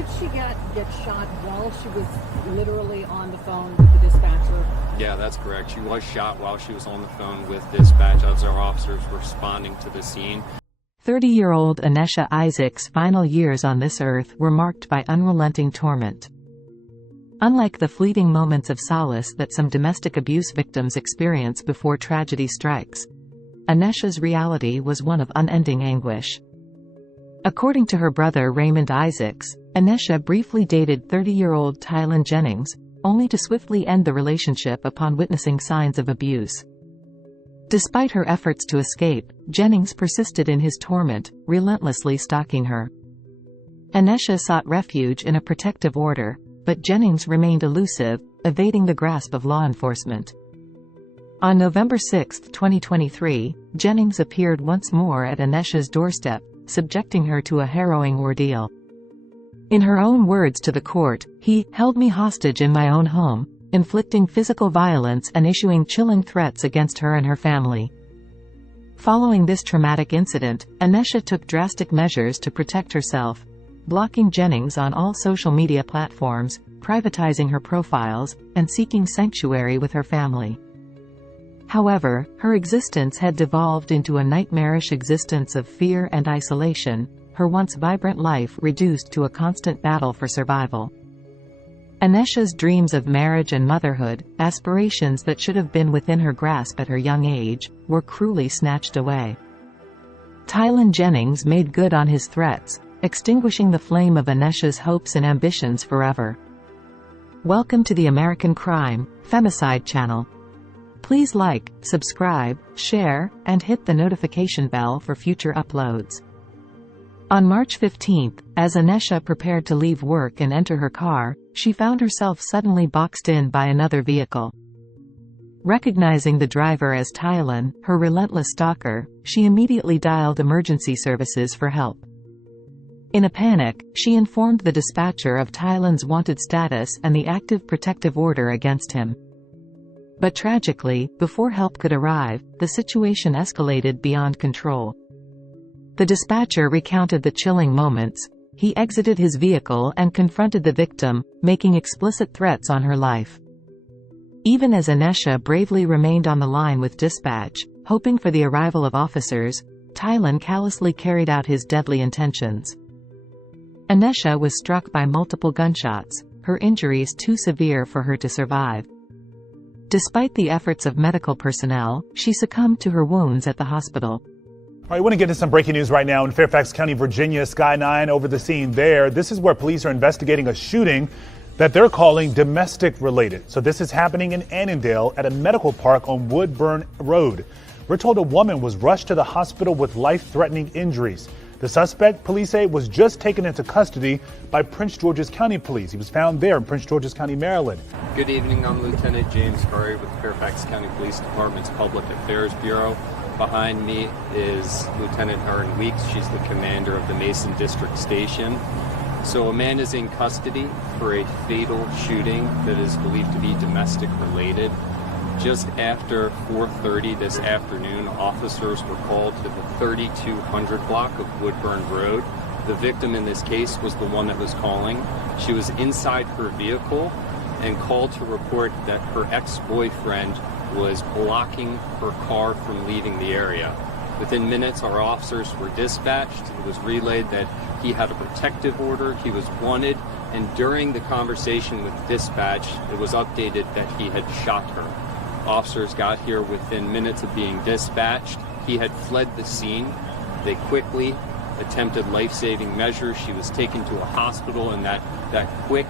did she get shot while she was literally on the phone with the dispatcher? Yeah, that's correct. She was shot while she was on the phone with dispatch as our officers were responding to the scene. 30-year-old Anesha Isaacs' final years on this earth were marked by unrelenting torment. Unlike the fleeting moments of solace that some domestic abuse victims experience before tragedy strikes, Anesha's reality was one of unending anguish. According to her brother Raymond Issacs, Anesha briefly dated 30-year-old Tylen Jennings, only to swiftly end the relationship upon witnessing signs of abuse. Despite her efforts to escape, Jennings persisted in his torment, relentlessly stalking her. Anesha sought refuge in a protective order, but Jennings remained elusive, evading the grasp of law enforcement. On November 6, 2023, Jennings appeared once more at Anesha's doorstep, subjecting her to a harrowing ordeal. In her own words to the court, he held me hostage in my own home, inflicting physical violence and issuing chilling threats against her and her family. Following this traumatic incident, Anesha took drastic measures to protect herself, blocking Jennings on all social media platforms, privatizing her profiles, and seeking sanctuary with her family. However, her existence had devolved into a nightmarish existence of fear and isolation, her once vibrant life reduced to a constant battle for survival. Anesha's dreams of marriage and motherhood, aspirations that should have been within her grasp at her young age, were cruelly snatched away. Tylen Jennings made good on his threats, extinguishing the flame of Anesha's hopes and ambitions forever. Welcome to the American Crime, Femicide channel. Please like, subscribe, share, and hit the notification bell for future uploads. On March 15, as Anesha prepared to leave work and enter her car, she found herself suddenly boxed in by another vehicle. Recognizing the driver as Tylen, her relentless stalker, she immediately dialed emergency services for help. In a panic, she informed the dispatcher of Tylen's wanted status and the active protective order against him. But tragically, before help could arrive, the situation escalated beyond control. The dispatcher recounted the chilling moments. He exited his vehicle and confronted the victim, making explicit threats on her life. Even as Anesha bravely remained on the line with dispatch, hoping for the arrival of officers, Tylen callously carried out his deadly intentions. Anesha was struck by multiple gunshots, her injuries too severe for her to survive. Despite the efforts of medical personnel, she succumbed to her wounds at the hospital. All right, I want to get into some breaking news right now in Fairfax County, Virginia. Sky 9 over the scene there. This is where police are investigating a shooting that they're calling domestic related. So this is happening in Annandale at a medical park on Woodburn Road. We're told a woman was rushed to the hospital with life-threatening injuries. The suspect, police say, was just taken into custody by Prince George's County Police. He was found there in Prince George's County, Maryland. Good evening, I'm Lieutenant James Curry with the Fairfax County Police Department's Public Affairs Bureau. Behind me is Lieutenant Erin Weeks. She's the commander of the Mason District Station. So a man is in custody for a fatal shooting that is believed to be domestic related. Just after 4:30 this afternoon, officers were called to the 3200 block of Woodburn Road. The victim in this case was the one that was calling. She was inside her vehicle and called to report that her ex-boyfriend was blocking her car from leaving the area. Within minutes, our officers were dispatched. It was relayed that he had a protective order, he was wanted, and during the conversation with dispatch, it was updated that he had shot her. Officers got here within minutes of being dispatched. He had fled the scene. They quickly attempted life-saving measures. She was taken to a hospital, and that quick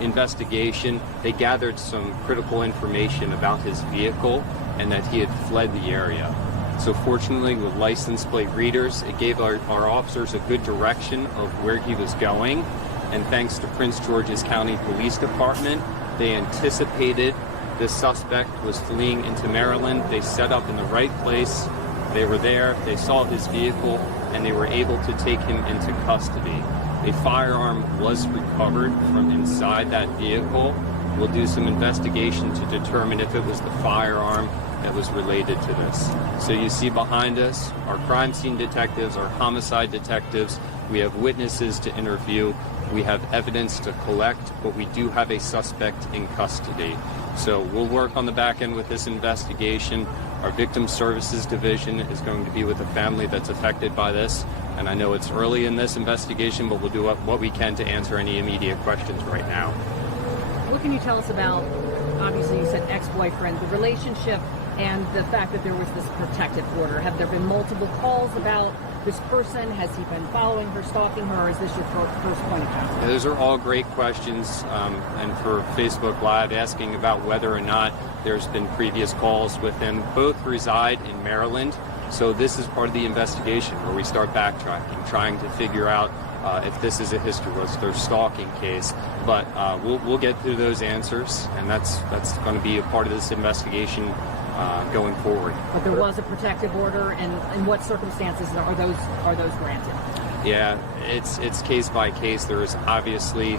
investigation, they gathered some critical information about his vehicle and that he had fled the area. So fortunately, with license plate readers, it gave our officers a good direction of where he was going. And thanks to Prince George's County Police Department, they anticipated this suspect was fleeing into Maryland. They set up in the right place. They were there, they saw his vehicle, and they were able to take him into custody. A firearm was recovered from inside that vehicle. We'll do some investigation to determine if it was the firearm that was related to this. So you see behind us, our crime scene detectives, our homicide detectives, We have witnesses to interview. We have evidence to collect, but we do have a suspect in custody. So we'll work on the back end with this investigation. Our Victim Services Division is going to be with a family that's affected by this. And I know it's early in this investigation, but we'll do what we can to answer any immediate questions right now. What can you tell us about, obviously you said ex-boyfriend, the relationship and the fact that there was this protective order? Have there been multiple calls about this person? Has he been following her, stalking her, or is this your first point of contact? Yeah, those are all great questions. And for Facebook Live, asking about whether or not there's been previous calls with him. Both reside in Maryland. So this is part of the investigation where we start backtracking, trying to figure out if this is a history, what's their stalking case. But we'll get through those answers, and that's going to be a part of this investigation going forward. But there was a protective order, and in what circumstances are those granted? Yeah, it's case by case. There is obviously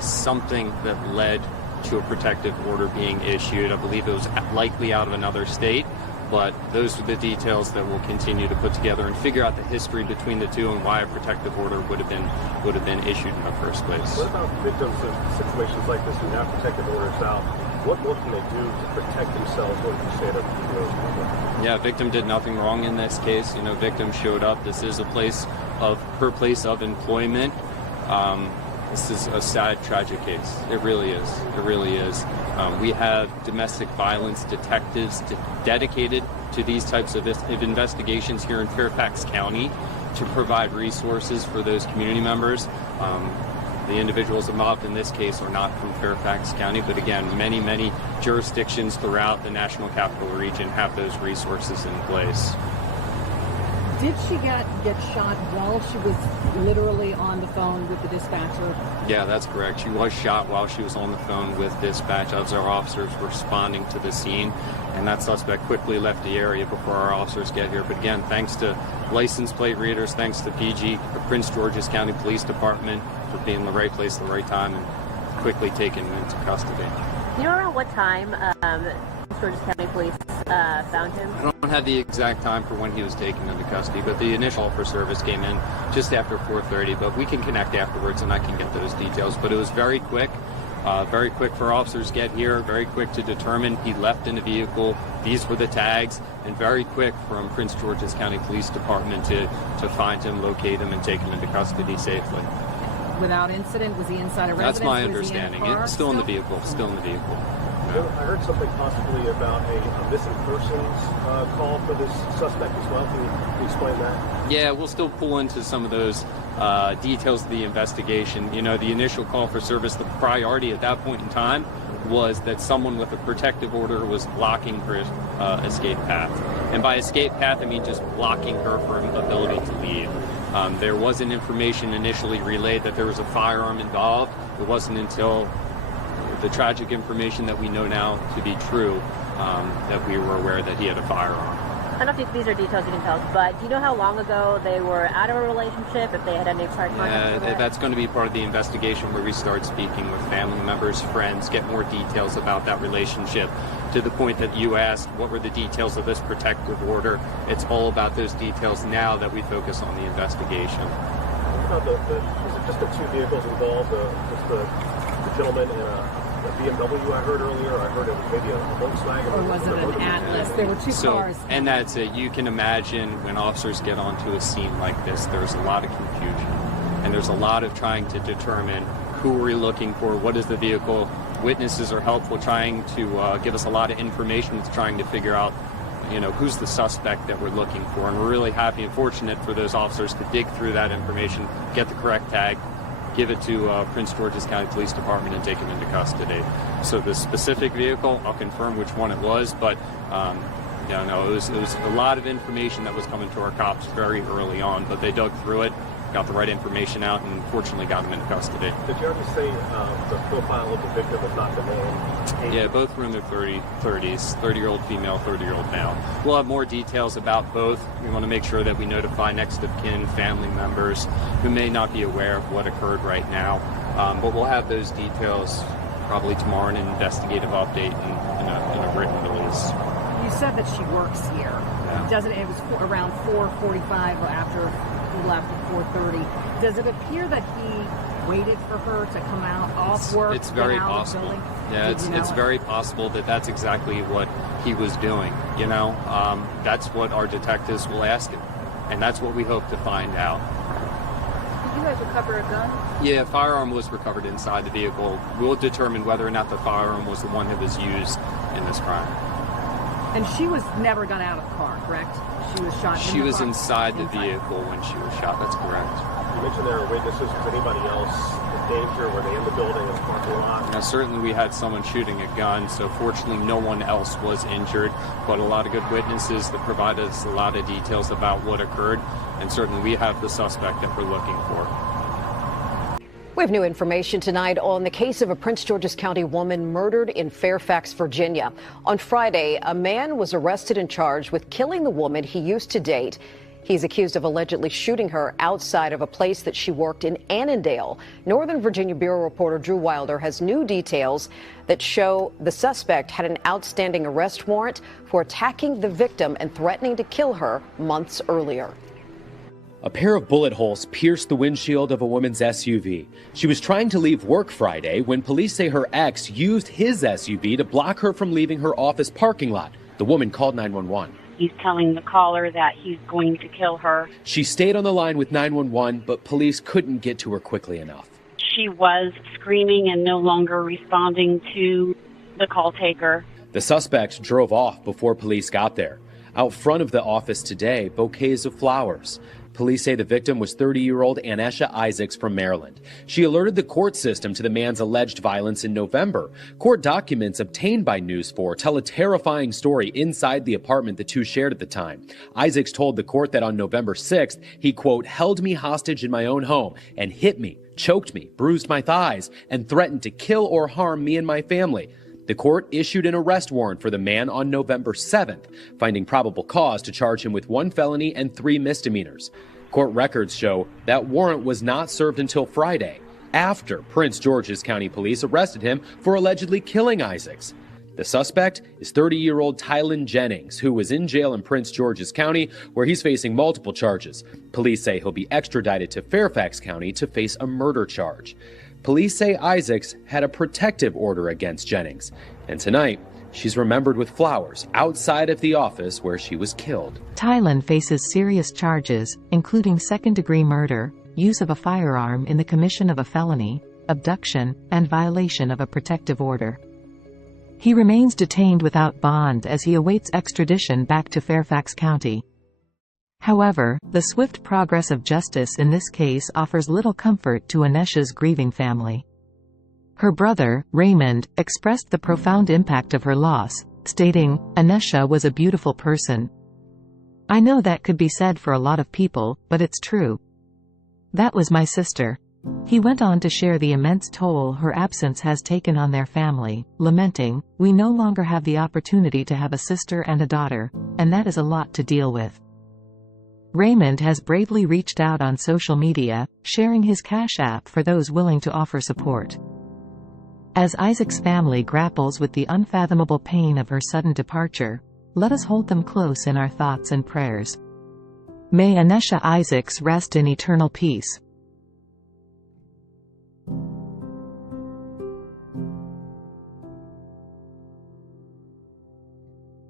something that led to a protective order being issued. I believe it was likely out of another state. But those are the details that we'll continue to put together and figure out the history between the two and why a protective order would have been issued in the first place. What about victims of situations like this who have protective orders out? What more can they do to protect themselves? What would you say to those? Yeah, victim did nothing wrong in this case. Victim showed up. This is her place of employment. This is a sad, tragic case. It really is. It really is. We have domestic violence detectives dedicated to these types of investigations here in Fairfax County to provide resources for those community members. The individuals involved in this case are not from Fairfax County, but again, many jurisdictions throughout the National Capital Region have those resources in place. Did she get shot while she was literally on the phone with the dispatcher? Yeah, that's correct. She was shot while she was on the phone with dispatch as our officers were responding to the scene, and that suspect quickly left the area before our officers get here. But again, thanks to license plate readers, thanks to PG, the Prince George's County Police Department for being in the right place at the right time and quickly taking him into custody. You know around what time George's County Police found him? I don't have the exact time for when he was taken into custody, but the initial call for service came in just after 4:30, but we can connect afterwards and I can get those details. But it was very quick for officers to get here, very quick to determine he left in a vehicle. These were the tags, and very quick from Prince George's County Police Department to find him, locate him, and take him into custody safely. Without incident? Was he inside a residence? That's my Was understanding. He in a car It's still in the vehicle. Still in the vehicle. I heard something possibly about a missing persons call for this suspect as well. Can you explain that? Yeah, we'll still pull into some of those details of the investigation. The initial call for service, the priority at that point in time was that someone with a protective order was blocking her escape path. And by escape path, I mean just blocking her from ability to leave. There wasn't information initially relayed that there was a firearm involved. It wasn't until the tragic information that we know now to be true that we were aware that he had a firearm. I don't know if these are details you can tell us, but do you know how long ago they were out of a relationship, if they had any prior contact? Yeah, that's going to be part of the investigation where we start speaking with family members, friends, get more details about that relationship. To the point that you asked, what were the details of this protective order? It's all about those details now that we focus on the investigation. What about was it just the two vehicles involved, just the gentleman in a BMW I heard earlier? I heard it was maybe a Volkswagen. Or was it an Atlas? There were two cars. And that's it. You can imagine when officers get onto a scene like this, there's a lot of confusion. And there's a lot of trying to determine who are we looking for, what is the vehicle. Witnesses are helpful, trying to give us a lot of information. It's trying to figure out, who's the suspect that we're looking for. And we're really happy and fortunate for those officers to dig through that information, get the correct tag, give it to Prince George's County Police Department and take him into custody. So the specific vehicle, I'll confirm which one it was, but it was a lot of information that was coming to our cops very early on, but they dug through it, got the right information out, and fortunately got him into custody. Did you ever say the profile of the victim has not been known? Yeah, both were in their 30s, 30-year-old female, 30-year-old male. We'll have more details about both. We want to make sure that we notify next of kin, family members who may not be aware of what occurred right now. But we'll have those details probably tomorrow in an investigative update and in a written release. You said that she works here. Yeah. It was around 4:45 or after he left at 4:30. Does it appear that he waited for her to come out off work? It's very get out of the possible. building? Yeah, Did you know it's it? very possible that that's exactly what he was doing. You know, that's what our detectives will ask him, and that's what we hope to find out. Did you guys recover a gun? Yeah, a firearm was recovered inside the vehicle. We'll determine whether or not the firearm was the one that was used in this crime. And she was never got out of the car, correct? She was shot. She in the was car. inside the vehicle when she was shot. That's correct. You mentioned there are witnesses. Was anybody else in danger? Were they in the building, in the parking lot? Now, certainly we had someone shooting a gun, so fortunately no one else was injured, but a lot of good witnesses that provide us a lot of details about what occurred, and certainly we have the suspect that we're looking for. We have new information tonight on the case of a Prince George's County woman murdered in Fairfax, Virginia. On Friday, a man was arrested and charged with killing the woman he used to date. He's accused of allegedly shooting her outside of a place that she worked in Annandale. Northern Virginia Bureau reporter Drew Wilder has new details that show the suspect had an outstanding arrest warrant for attacking the victim and threatening to kill her months earlier. A pair of bullet holes pierced the windshield of a woman's SUV. She was trying to leave work Friday when police say her ex used his SUV to block her from leaving her office parking lot. The woman called 911. He's telling the caller that he's going to kill her. She stayed on the line with 911, but police couldn't get to her quickly enough. She was screaming and no longer responding to the call taker. The suspect drove off before police got there. Out front of the office today, bouquets of flowers. Police say the victim was 30-year-old Anesha Isaacs from Maryland. She alerted the court system to the man's alleged violence in November. Court documents obtained by News 4 tell a terrifying story inside the apartment the two shared at the time. Isaacs told the court that on November 6th, he, quote, held me hostage in my own home and hit me, choked me, bruised my thighs, and threatened to kill or harm me and my family. The court issued an arrest warrant for the man on November 7th, finding probable cause to charge him with 1 felony and 3 misdemeanors. Court records show that warrant was not served until Friday, after Prince George's County Police arrested him for allegedly killing Isaacs. The suspect is 30-year-old Tylen Jennings, who was in jail in Prince George's County, where he's facing multiple charges. Police say he'll be extradited to Fairfax County to face a murder charge. Police say Isaacs had a protective order against Jennings, and tonight, she's remembered with flowers outside of the office where she was killed. Tylen faces serious charges, including second-degree murder, use of a firearm in the commission of a felony, abduction, and violation of a protective order. He remains detained without bond as he awaits extradition back to Fairfax County. However, the swift progress of justice in this case offers little comfort to Anesha's grieving family. Her brother, Raymond, expressed the profound impact of her loss, stating, "Anesha was a beautiful person. I know that could be said for a lot of people, but it's true. That was my sister." He went on to share the immense toll her absence has taken on their family, lamenting, "We no longer have the opportunity to have a sister and a daughter, and that is a lot to deal with." Raymond has bravely reached out on social media, sharing his Cash App for those willing to offer support. As Isaac's family grapples with the unfathomable pain of her sudden departure, let us hold them close in our thoughts and prayers. May Anesha Isaacs rest in eternal peace.